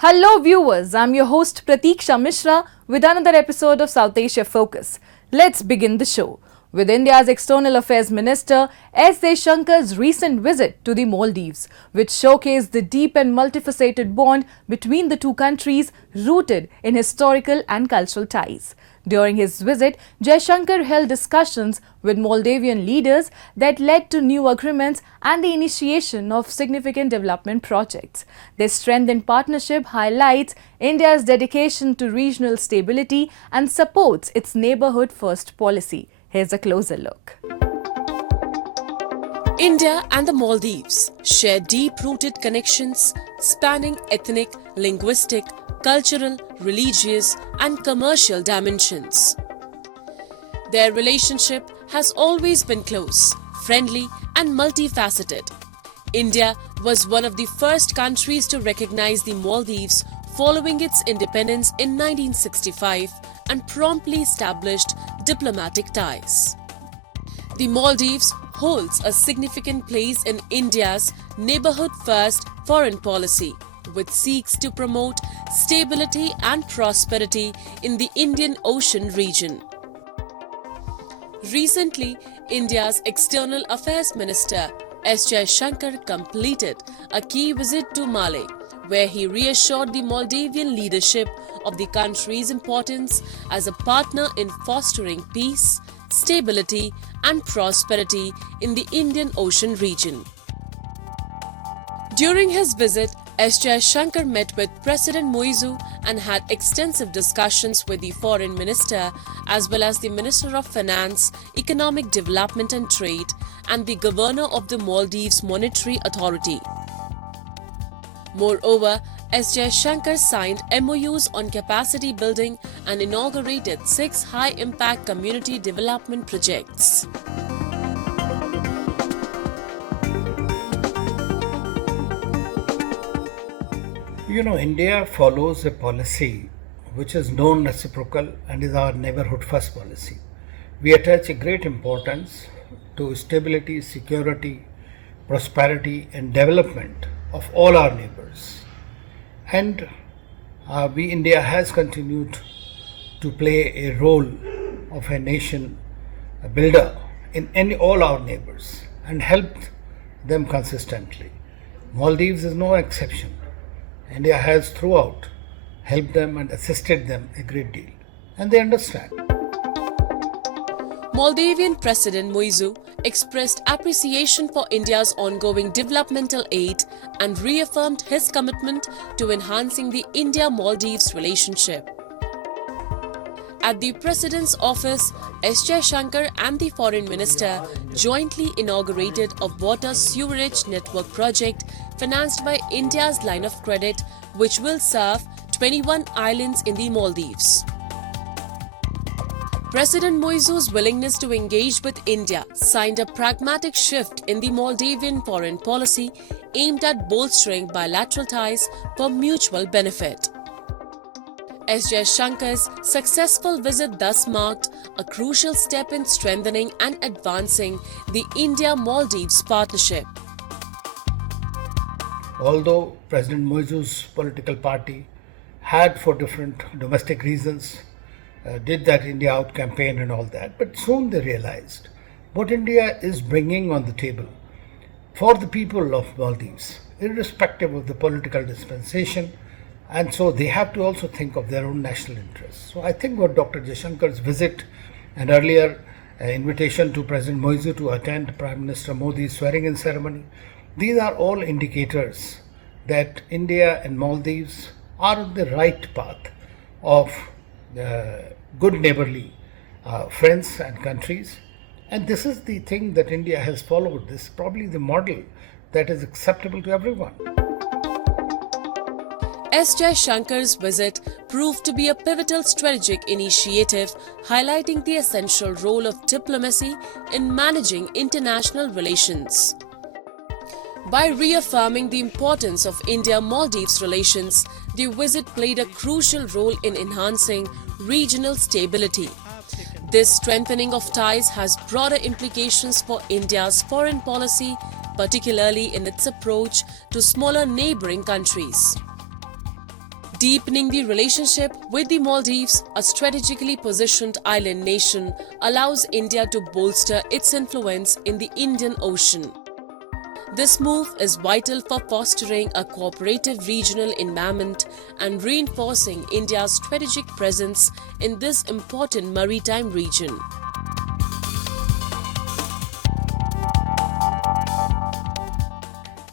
Hello viewers, I'm your host Pratiksha Mishra with another episode of South Asia Focus. Let's begin the show with India's External Affairs Minister S. Jaishankar's recent visit to the Maldives, which showcased the deep and multifaceted bond between the two countries rooted in historical and cultural ties. During his visit, Jaishankar held discussions with Moldavian leaders that led to new agreements and the initiation of significant development projects. This strengthened partnership highlights India's dedication to regional stability and supports its neighborhood-first policy. Here's a closer look. India and the Maldives share deep-rooted connections spanning ethnic, linguistic, cultural, religious, and commercial dimensions. Their relationship has always been close, friendly, and multifaceted. India was one of the first countries to recognize the Maldives following its independence in 1965 and promptly established diplomatic ties. The Maldives holds a significant place in India's neighborhood-first foreign policy, which seeks to promote stability and prosperity in the Indian Ocean region. Recently, India's External Affairs Minister S. Jaishankar completed a key visit to Male, where he reassured the Moldavian leadership of the country's importance as a partner in fostering peace, stability, and prosperity in the Indian Ocean region. During his visit, S. Jaishankar met with President Moizu and had extensive discussions with the Foreign Minister as well as the Minister of Finance, Economic Development and Trade and the Governor of the Maldives Monetary Authority. Moreover, S. Jaishankar signed MOUs on capacity building and inaugurated 6 high-impact community development projects. India follows a policy which is non-reciprocal and is our neighborhood first policy. We attach a great importance to stability, security, prosperity and development of all our neighbors. And India has continued to play a role of a nation a builder in all our neighbors and helped them consistently. Maldives is no exception. India has throughout helped them and assisted them a great deal, and they understand. Moldavian President Moizu expressed appreciation for India's ongoing developmental aid and reaffirmed his commitment to enhancing the India-Maldives relationship. At the President's office, S. Jaishankar and the Foreign Minister jointly inaugurated a water sewerage network project financed by India's line of credit, which will serve 21 islands in the Maldives. President Moizu's willingness to engage with India signed a pragmatic shift in the Moldavian foreign policy aimed at bolstering bilateral ties for mutual benefit. S. Jaishankar's successful visit thus marked a crucial step in strengthening and advancing the India-Maldives partnership. Although President Moizu's political party had, for different domestic reasons, did that India out campaign and all that, but soon they realized what India is bringing on the table for the people of Maldives, irrespective of the political dispensation, and so they have to also think of their own national interests. So I think what Dr. Jaishankar's visit and earlier invitation to President Moizu to attend Prime Minister Modi's swearing-in ceremony, these are all indicators that India and Maldives are on the right path of good neighborly friends and countries. And this is the thing that India has followed. This is probably the model that is acceptable to everyone. S. Jaishankar's visit proved to be a pivotal strategic initiative highlighting the essential role of diplomacy in managing international relations. By reaffirming the importance of India-Maldives relations, the visit played a crucial role in enhancing regional stability. This strengthening of ties has broader implications for India's foreign policy, particularly in its approach to smaller neighboring countries. Deepening the relationship with the Maldives, a strategically positioned island nation, allows India to bolster its influence in the Indian Ocean. This move is vital for fostering a cooperative regional environment and reinforcing India's strategic presence in this important maritime region.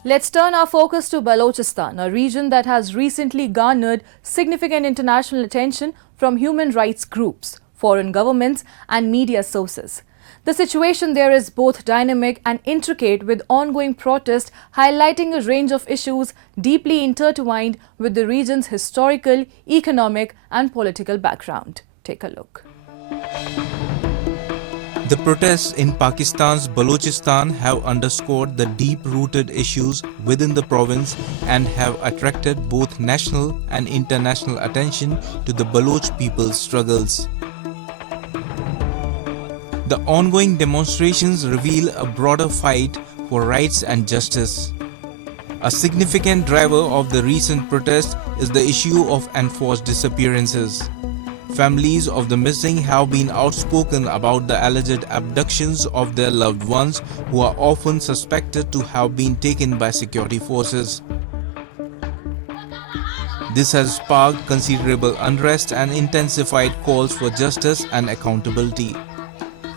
Let's turn our focus to Balochistan, a region that has recently garnered significant international attention from human rights groups, foreign governments and media sources. The situation there is both dynamic and intricate, with ongoing protests highlighting a range of issues deeply intertwined with the region's historical, economic and political background. Take a look. The protests in Pakistan's Balochistan have underscored the deep-rooted issues within the province and have attracted both national and international attention to the Baloch people's struggles. The ongoing demonstrations reveal a broader fight for rights and justice. A significant driver of the recent protests is the issue of enforced disappearances. Families of the missing have been outspoken about the alleged abductions of their loved ones, who are often suspected to have been taken by security forces. This has sparked considerable unrest and intensified calls for justice and accountability.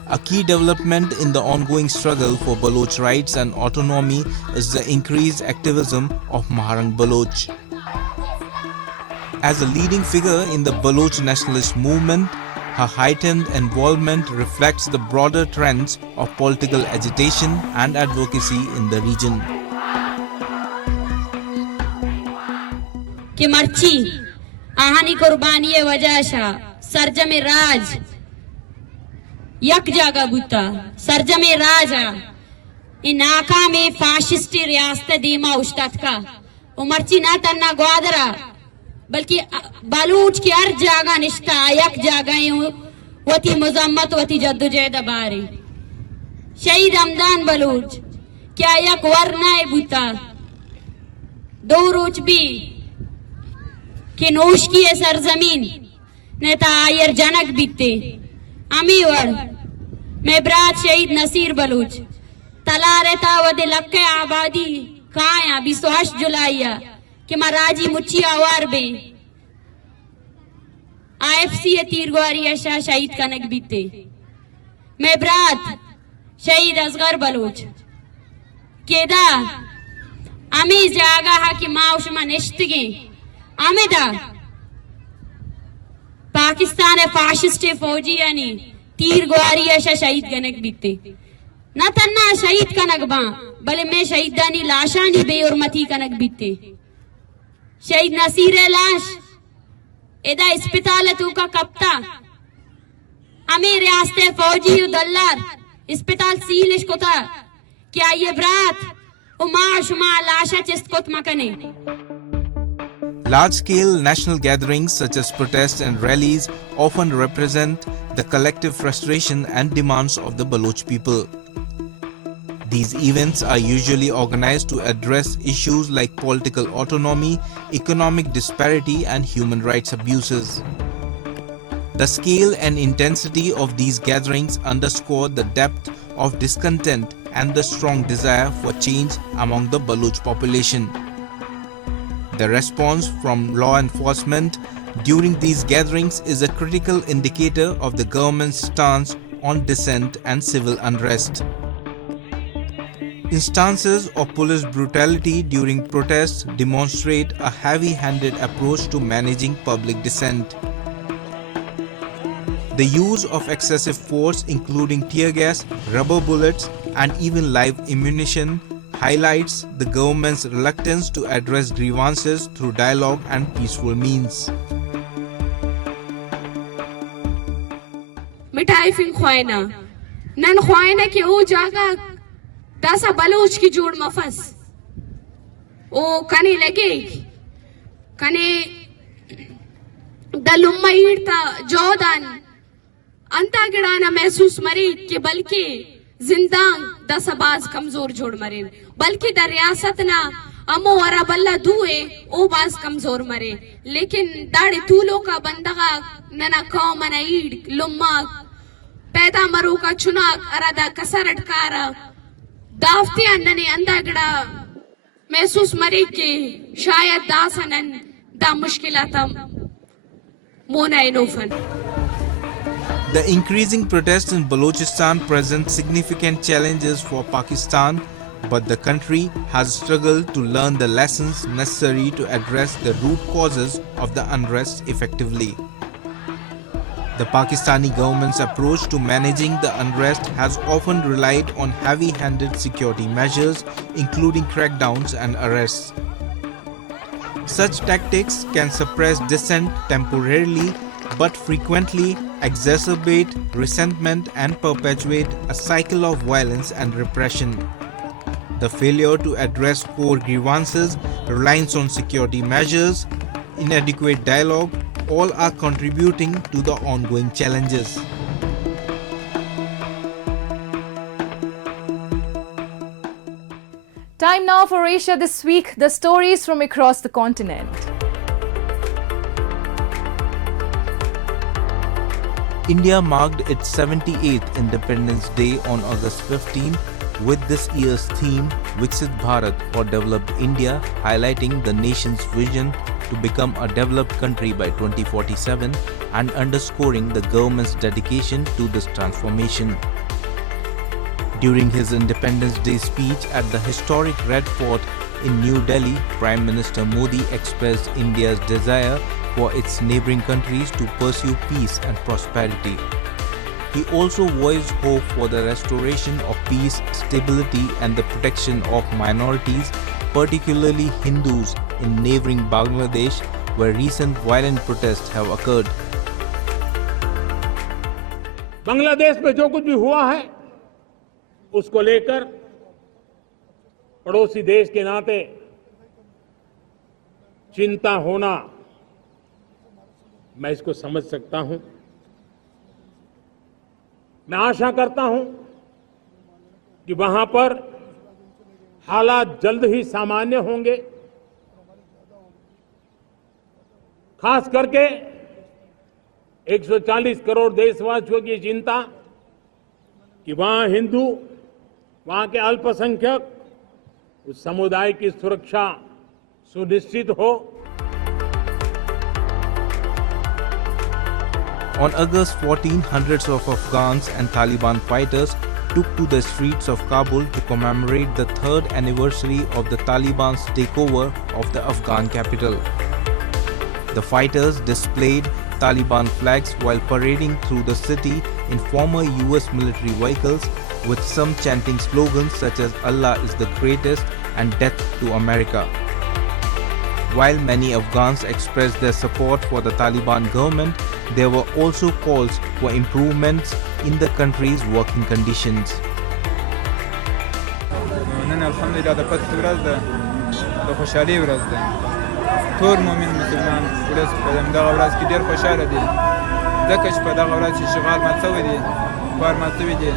A key development in the ongoing struggle for Baloch rights and autonomy is the increased activism of Maharang Baloch. As a leading figure in the Baloch nationalist movement, her heightened involvement reflects the broader trends of political agitation and advocacy in the region. कि मर्ची आहानी कुर्बानी वजह शा सरजम राज यक जागा बुता सरजम राजा इन आका में फाशिस्टी रियासत दीमा उश्तत का उमरची ना तन्ना ग्वादरा बल्कि बलूच की हर जागा निष्ठा यक जागा वती मुजम्मत वती जद्दोजहद बारी शहीद हमदान बलूच क्या यक वरना बुता दो रोज भी कि नोश की सरजमीन नेता आयर जनक बीते अमीवर में ब्रात शहीद नसीर बलूच तला रहता वदे लक्के आबादी काया 28 जुलाइया कि महाराजी मुच्ची आवार बे आईएफसी तीरगवारी अशा शहीद कनक बीते में ब्रात शहीद असगर बलूच केदा अमी जागा हा कि माउशमा निश्तगे अमिदा पाकिस्तान फाशिस्ट फौजी यानी तीर गुआरी ऐसा शहीद गनक बीते न तन्ना शहीद कनक बा भले मैं शहीदानी लाशानी बेउरमती कनक बीते शहीद नसीर लाश एदा अस्पताल तू का कप्ता अमीर रियासत फौजी दल्लार अस्पताल सील इसको था क्या ये ब्रात उमा शुमा लाशा चिस्तकोत मकने. Large-scale national gatherings such as protests and rallies often represent the collective frustration and demands of the Baloch people. These events are usually organized to address issues like political autonomy, economic disparity, and human rights abuses. The scale and intensity of these gatherings underscore the depth of discontent and the strong desire for change among the Baloch population. The response from law enforcement during these gatherings is a critical indicator of the government's stance on dissent and civil unrest. Instances of police brutality during protests demonstrate a heavy-handed approach to managing public dissent. The use of excessive force, including tear gas, rubber bullets, and even live ammunition, highlights the government's reluctance to address grievances through dialogue and peaceful means. मिठाई फिंग ख्वाइना none ख्वाइना कि ओ जागा दासा बलूच की जोड़ मफस ओ कने लगे कने दलुम्मा ईड़ता जोदान अंता गिड़ाना महसूस मरी कि बल्कि जिंदां दसबाज कमजोर जोड़ मरे बल्कि द रियासत ना अमो वरा बल्ला दुए ओ बास कमजोर मरे लेकिन दाड़े तूलो का बंदगा नना कौम ना ईड लुम्मा पैदा मरो का चुनाक अरादा कसरट कारा दाफ्ते अन्नने अंदागड़ा महसूस मरे के शायद दासनन दा मुश्किलातम Mona इनोफन. The increasing protests in Balochistan present significant challenges for Pakistan, but the country has struggled to learn the lessons necessary to address the root causes of the unrest effectively. The Pakistani government's approach to managing the unrest has often relied on heavy-handed security measures, including crackdowns and arrests. Such tactics can suppress dissent temporarily, but frequently exacerbate resentment and perpetuate a cycle of violence and repression. The failure to address core grievances, reliance on security measures, inadequate dialogue, all are contributing to the ongoing challenges. Time now for Asia This Week, the stories from across the continent. India marked its 78th Independence Day on August 15 with this year's theme Viksit Bharat or Developed India, highlighting the nation's vision to become a developed country by 2047 and underscoring the government's dedication to this transformation. During his Independence Day speech at the historic Red Fort in New Delhi, Prime Minister Modi expressed India's desire for its neighboring countries to pursue peace and prosperity. He also voiced hope for the restoration of peace, stability, and the protection of minorities, particularly Hindus, in neighboring Bangladesh, where recent violent protests have occurred. Bangladesh में जो कुछ भी हुआ है उसको लेकर पड़ोसी देश के नाते चिंता होना मैं इसको समझ सकता हूं. मैं आशा करता हूं कि वहां पर हालात जल्द ही सामान्य होंगे. खास करके 140 करोड़ देशवासियों की चिंता कि वहां हिंदू, वहां के अल्पसंख्यक, उस समुदाय की सुरक्षा सुनिश्चित हो. On August 14, hundreds of Afghans and Taliban fighters took to the streets of Kabul to commemorate the 3rd anniversary of the Taliban's takeover of the Afghan capital. The fighters displayed Taliban flags while parading through the city in former US military vehicles, with some chanting slogans such as "Allah is the greatest" and "Death to America." While many Afghans expressed their support for the Taliban government, there were also calls for improvements in the country's working conditions. نن الحمدلله د فتح ورځ ده، د خوشحالي ورځ ده. ټول مؤمن مسلمان ولس په دغه ورځ کې ډېر خوشاله دي، ځکه چې په دغه ورځ چې اشغال مات شوی دی، کفار مات شوي دي،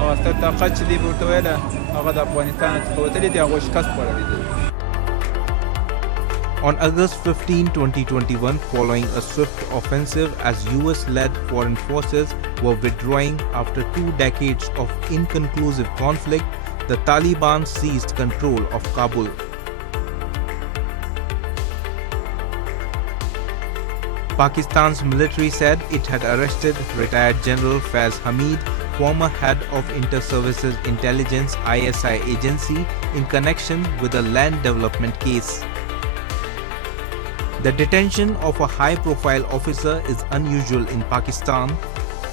او ستر طاقت چې دی به ورته ویله هغه د افغانستان څخه وتلي دي، هغوی شکست خوړلی دی. On August 15, 2021, following a swift offensive as US-led foreign forces were withdrawing after 2 decades of inconclusive conflict, the Taliban seized control of Kabul. Pakistan's military said it had arrested retired General Faiz Hamid, former head of Inter-Services Intelligence ISI agency, in connection with a land development case. The detention of a high-profile officer is unusual in Pakistan,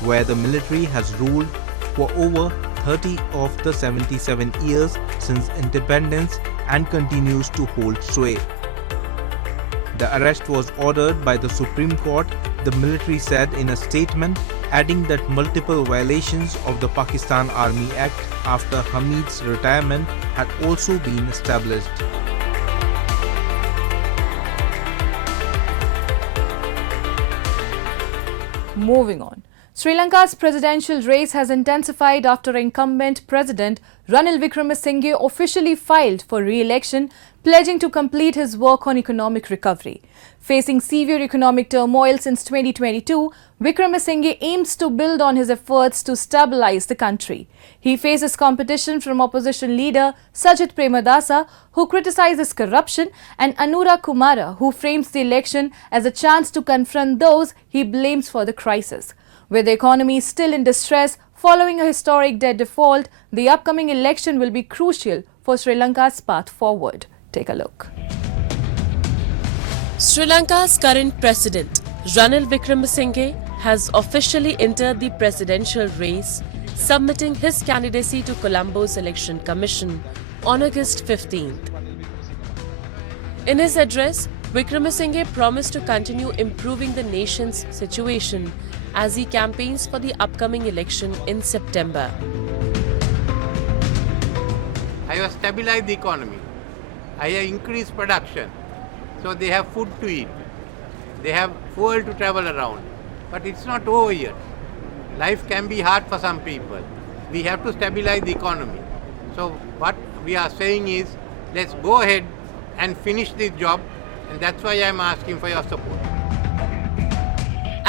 where the military has ruled for over 30 of the 77 years since independence and continues to hold sway. The arrest was ordered by the Supreme Court, the military said in a statement, adding that multiple violations of the Pakistan Army Act after Hamid's retirement had also been established. Moving on. Sri Lanka's presidential race has intensified after incumbent President Ranil Wickremesinghe officially filed for re-election, pledging to complete his work on economic recovery. Facing severe economic turmoil since 2022, Wickremesinghe aims to build on his efforts to stabilize the country. He faces competition from opposition leader Sajith Premadasa, who criticizes corruption, and Anura Kumara, who frames the election as a chance to confront those he blames for the crisis. With the economy still in distress following a historic debt default, the upcoming election will be crucial for Sri Lanka's path forward. Take a look. Sri Lanka's current president, Ranil Wickremesinghe, has officially entered the presidential race, submitting his candidacy to Colombo's Election Commission on August 15th. In his address, Wickremesinghe promised to continue improving the nation's situation as he campaigns for the upcoming election in September. I have stabilized the economy. I have increased production. So they have food to eat. They have fuel to travel around. But it's not over yet. Life can be hard for some people. We have to stabilize the economy. So what we are saying is, let's go ahead and finish this job. And that's why I'm asking for your support.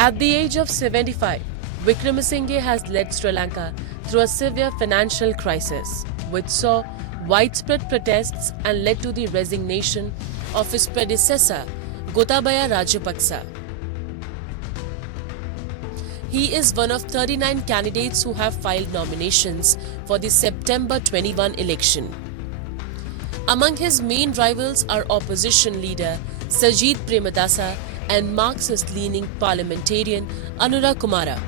At the age of 75, Wickremesinghe has led Sri Lanka through a severe financial crisis, which saw widespread protests and led to the resignation of his predecessor, Gotabaya Rajapaksa. He is one of 39 candidates who have filed nominations for the September 21 election. Among his main rivals are opposition leader Sajith Premadasa and Marxist-leaning parliamentarian Anura Kumara.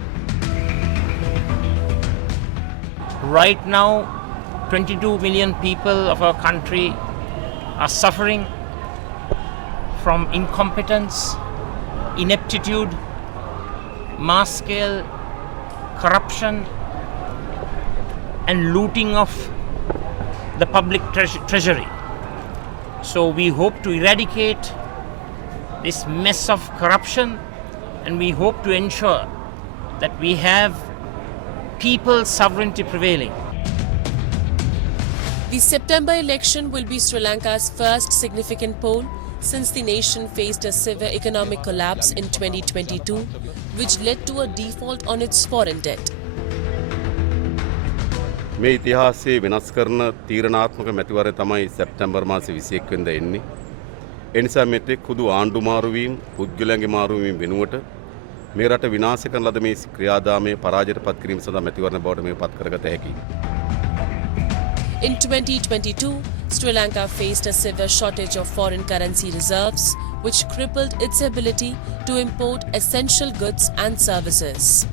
Right now, 22 million people of our country are suffering from incompetence, ineptitude, mass-scale corruption and looting of the public treasury. So we hope to eradicate this mess of corruption, and we hope to ensure that we have people's sovereignty prevailing. The September election will be Sri Lanka's first significant poll since the nation faced a severe economic collapse in 2022, which led to a default on its foreign debt. මේ ඉතිහාසයේ වෙනස් කරන තීරණාත්මක මැතිවරණය තමයි සැප්තැම්බර් මාසේ 21 වෙනිදා එන්නේ. ඒ නිසා මෙතෙක් හුදු ආණ්ඩු මාරුවීම්, පුද්ගලයන්ගේ මාරුවීම් වෙනුවට මේ රට විනාශ කරන ලද මේ ක්‍රියාදාමයේ පරාජයට පත් කිරීම සඳහා මැතිවරණ බවට මේ පත් කරගත හැකියි. In 2022, Sri Lanka faced a severe shortage of foreign currency reserves, which crippled its ability to import essential goods and services.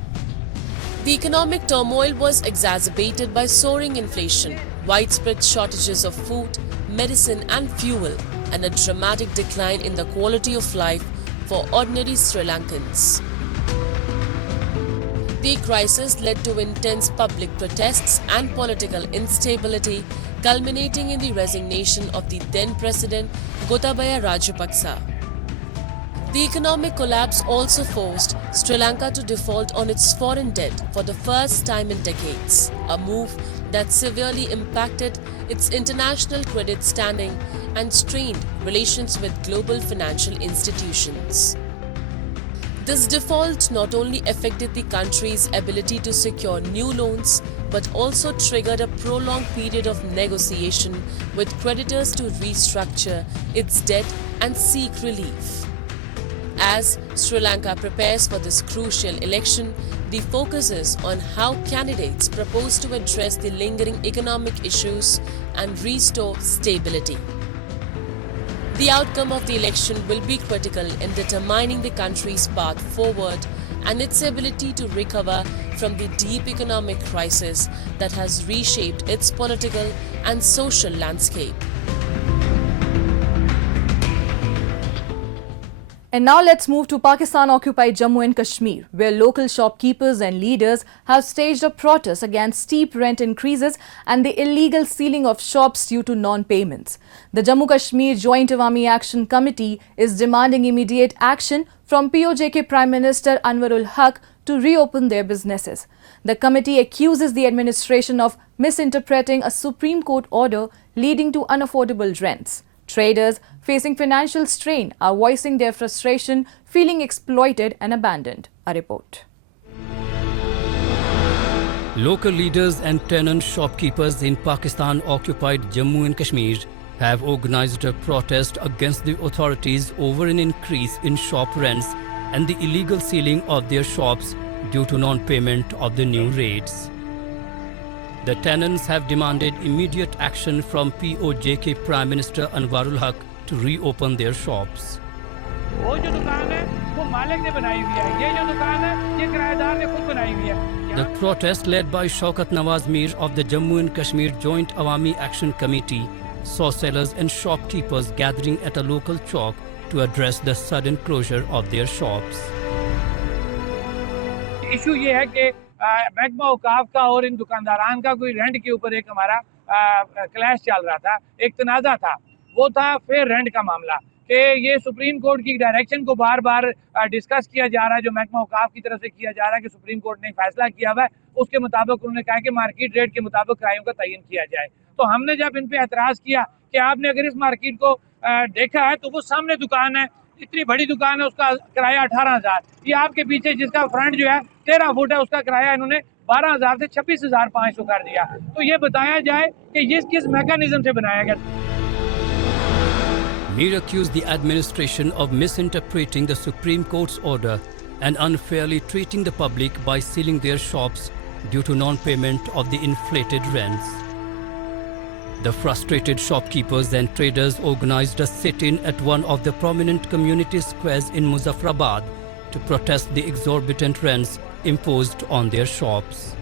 The economic turmoil was exacerbated by soaring inflation, widespread shortages of food, medicine and fuel, and a dramatic decline in the quality of life for ordinary Sri Lankans. The crisis led to intense public protests and political instability, culminating in the resignation of the then president Gotabaya Rajapaksa. The economic collapse also forced Sri Lanka to default on its foreign debt for the first time in decades, a move that severely impacted its international credit standing and strained relations with global financial institutions. This default not only affected the country's ability to secure new loans, but also triggered a prolonged period of negotiation with creditors to restructure its debt and seek relief. As Sri Lanka prepares for this crucial election, the focus is on how candidates propose to address the lingering economic issues and restore stability. The outcome of the election will be critical in determining the country's path forward and its ability to recover from the deep economic crisis that has reshaped its political and social landscape. And now let's move to Pakistan-occupied Jammu and Kashmir, where local shopkeepers and leaders have staged a protest against steep rent increases and the illegal sealing of shops due to non-payments. The Jammu Kashmir Joint Awami Action Committee is demanding immediate action from POJK Prime Minister Anwarul Haq to reopen their businesses. The committee accuses the administration of misinterpreting a Supreme Court order leading to unaffordable rents. Traders facing financial strain are voicing their frustration, feeling exploited and abandoned. A report. Local leaders and tenant shopkeepers in Pakistan-occupied Jammu and Kashmir have organized a protest against the authorities over an increase in shop rents and the illegal sealing of their shops due to non-payment of the new rates. The tenants have demanded immediate action from POJK Prime Minister Anwarul Haq to reopen their shops. The protest, led by Shaukat Nawaz Mir of the Jammu and Kashmir Joint Awami Action Committee, saw sellers and shopkeepers gathering at a local chowk to address the sudden closure of their shops. Issue ये है कि महकमा औकाफ का और इन दुकानदारान का कोई rent के ऊपर एक हमारा क्लैश चल रहा था, एक तनाज़ा था। वो था फेयर रेंट का मामला कि ये सुप्रीम कोर्ट की डायरेक्शन को बार बार डिस्कस किया जा रहा है, जो महकमा औकाफ की तरफ से किया जा रहा है कि सुप्रीम कोर्ट ने फैसला किया हुआ है, उसके मुताबिक उन्होंने कहा कि मार्केट रेट के मुताबिक किरायों का तयन किया जाए। तो हमने जब इन पे एतराज़ किया कि आपने अगर इस मार्केट को देखा है तो वो सामने दुकान है, इतनी बड़ी दुकान है, उसका किराया 18,000। ये आपके पीछे जिसका फ्रंट जो है 13 फुट है, उसका किराया इन्होंने 12,000 से 26,500 कर दिया। तो ये बताया जाए कि ये किस मैकेनिज्म से बनाया गया। Mir accused the administration of misinterpreting the Supreme Court's order and unfairly treating the public by sealing their shops due to non-payment of the inflated rents. The frustrated shopkeepers and traders organized a sit-in at one of the prominent community squares in Muzaffarabad to protest the exorbitant rents imposed on their shops.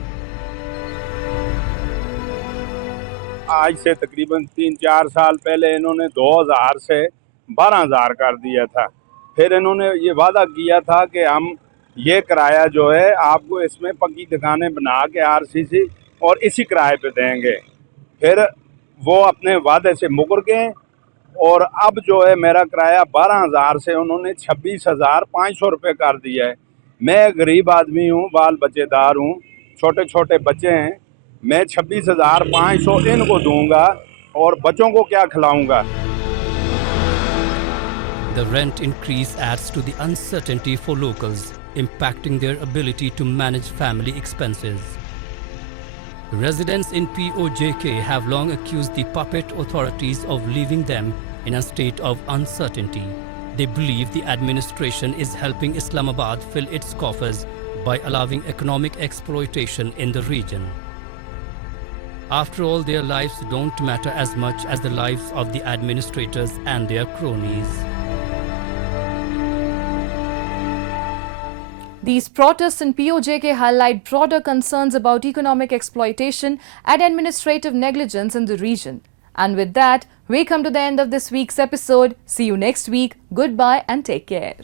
आज से तकरीबन 3-4 साल पहले इन्होंने 2000 से 12,000 कर दिया था। फिर इन्होंने ये वादा किया था कि हम ये किराया जो है आपको इसमें पक्की दुकानें बना के RCC और इसी किराए पे देंगे। फिर वो अपने वादे से मुकर गए और अब जो है मेरा किराया 12,000 से उन्होंने 26,500 रुपये कर दिया है। मैं गरीब आदमी हूँ, बाल बच्चेदार हूँ, छोटे छोटे बच्चे हैं, मैं 26,500 इनको दूंगा और बच्चों को क्या खिलाऊंगा। The rent increase adds to the uncertainty for locals, impacting their ability to manage family expenses. Residents in POJK have long accused the puppet authorities of leaving them in a state of uncertainty. They believe the administration is helping Islamabad fill its coffers by allowing economic exploitation in the region. After all, their lives don't matter as much as the lives of the administrators and their cronies. These protests in POJK highlight broader concerns about economic exploitation and administrative negligence in the region. And with that, we come to the end of this week's episode. See you next week. Goodbye and take care.